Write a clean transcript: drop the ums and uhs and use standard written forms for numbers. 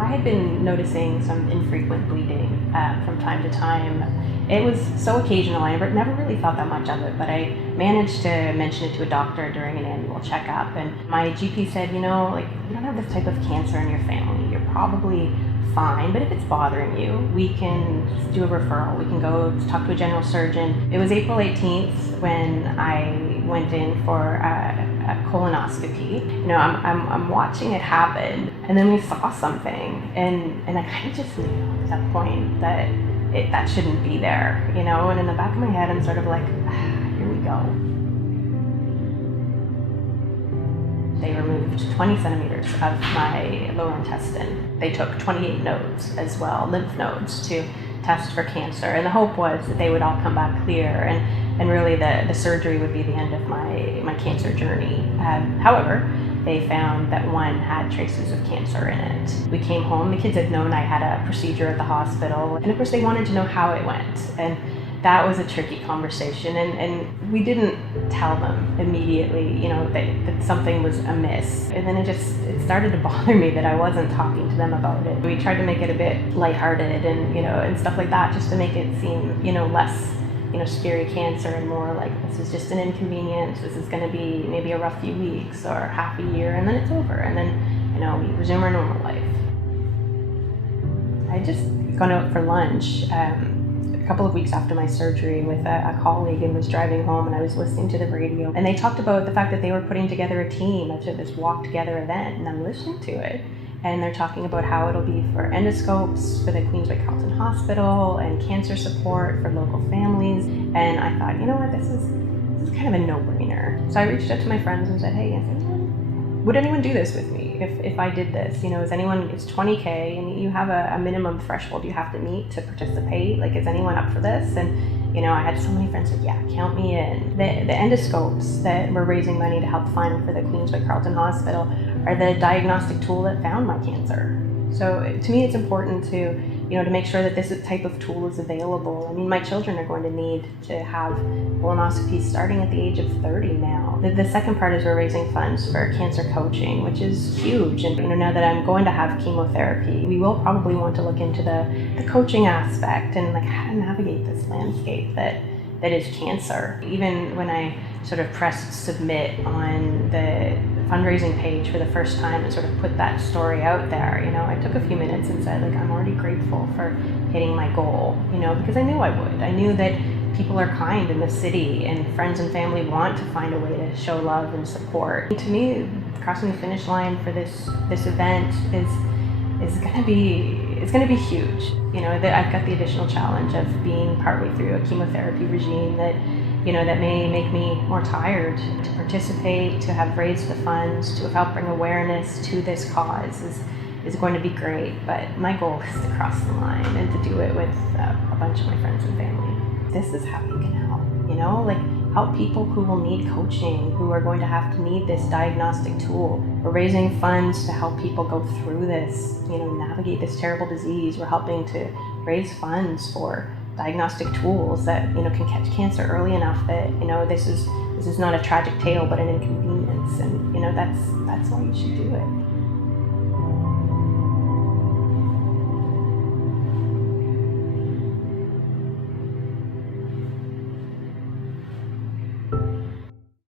I had been noticing some infrequent bleeding from time to time. It was so occasional, I never really thought that much of it, but I managed to mention it to a doctor during an annual checkup. And my GP said, you don't have this type of cancer in your family. You're probably fine, but if it's bothering you, we can do a referral. We can go talk to a general surgeon. It was April 18th when I went in for a colonoscopy. I'm watching it happen, and then we saw something, and I kind of just knew at that point that that shouldn't be there, and in the back of my head, I'm sort of like, here we go. They removed 20 centimeters of my lower intestine. They took 28 nodes as well, lymph nodes, to test for cancer. And the hope was that they would all come back clear, and really the surgery would be the end of my cancer journey. However, they found that one had traces of cancer in it. We came home, the kids had known I had a procedure at the hospital, and of course they wanted to know how it went. And that was a tricky conversation, and we didn't tell them immediately, that something was amiss. And then it started to bother me that I wasn't talking to them about it. We tried to make it a bit lighthearted and stuff like that, just to make it seem, less, scary cancer, and more like, this is just an inconvenience. This is going to be maybe a rough few weeks or half a year, and then it's over, and then, we resume our normal life. I just gone out for lunch a couple of weeks after my surgery with a colleague, and was driving home, and I was listening to the radio, and they talked about the fact that they were putting together a team of this walk together event, and I'm listening to it, and they're talking about how it'll be for endoscopes for the Queensway Carleton Hospital and cancer support for local families. And I thought, this is kind of a no-brainer. So I reached out to my friends and said, hey, would anyone do this with me if I did this? It's $20K, and you have a minimum threshold you have to meet to participate. Like, is anyone up for this? And I had so many friends say, yeah, count me in. The endoscopes that we're raising money to help fund for the Queensway Carleton Hospital are the diagnostic tool that found my cancer. So to me, it's important to make sure that this type of tool is available. I mean, my children are going to need to have colonoscopies starting at the age of 30 now. The second part is we're raising funds for cancer coaching, which is huge. And now that I'm going to have chemotherapy, we will probably want to look into the coaching aspect and how to navigate this landscape that is cancer. Even when I sort of pressed submit on the fundraising page for the first time and sort of put that story out there, I took a few minutes and said, I'm already grateful for hitting my goal, because I knew I would. I knew that people are kind in the city, and friends and family want to find a way to show love and support. To me, crossing the finish line for this event is going to be huge. I've got the additional challenge of being partway through a chemotherapy regime that may make me more tired. To participate, to have raised the funds, to have helped bring awareness to this cause is going to be great. But my goal is to cross the line and to do it with a bunch of my friends and family. This is how you can help, help people who will need coaching, who are going to have to need this diagnostic tool. We're raising funds to help people go through this, navigate this terrible disease. We're helping to raise funds for diagnostic tools that can catch cancer early enough that this is not a tragic tale but an inconvenience, and that's why you should do it.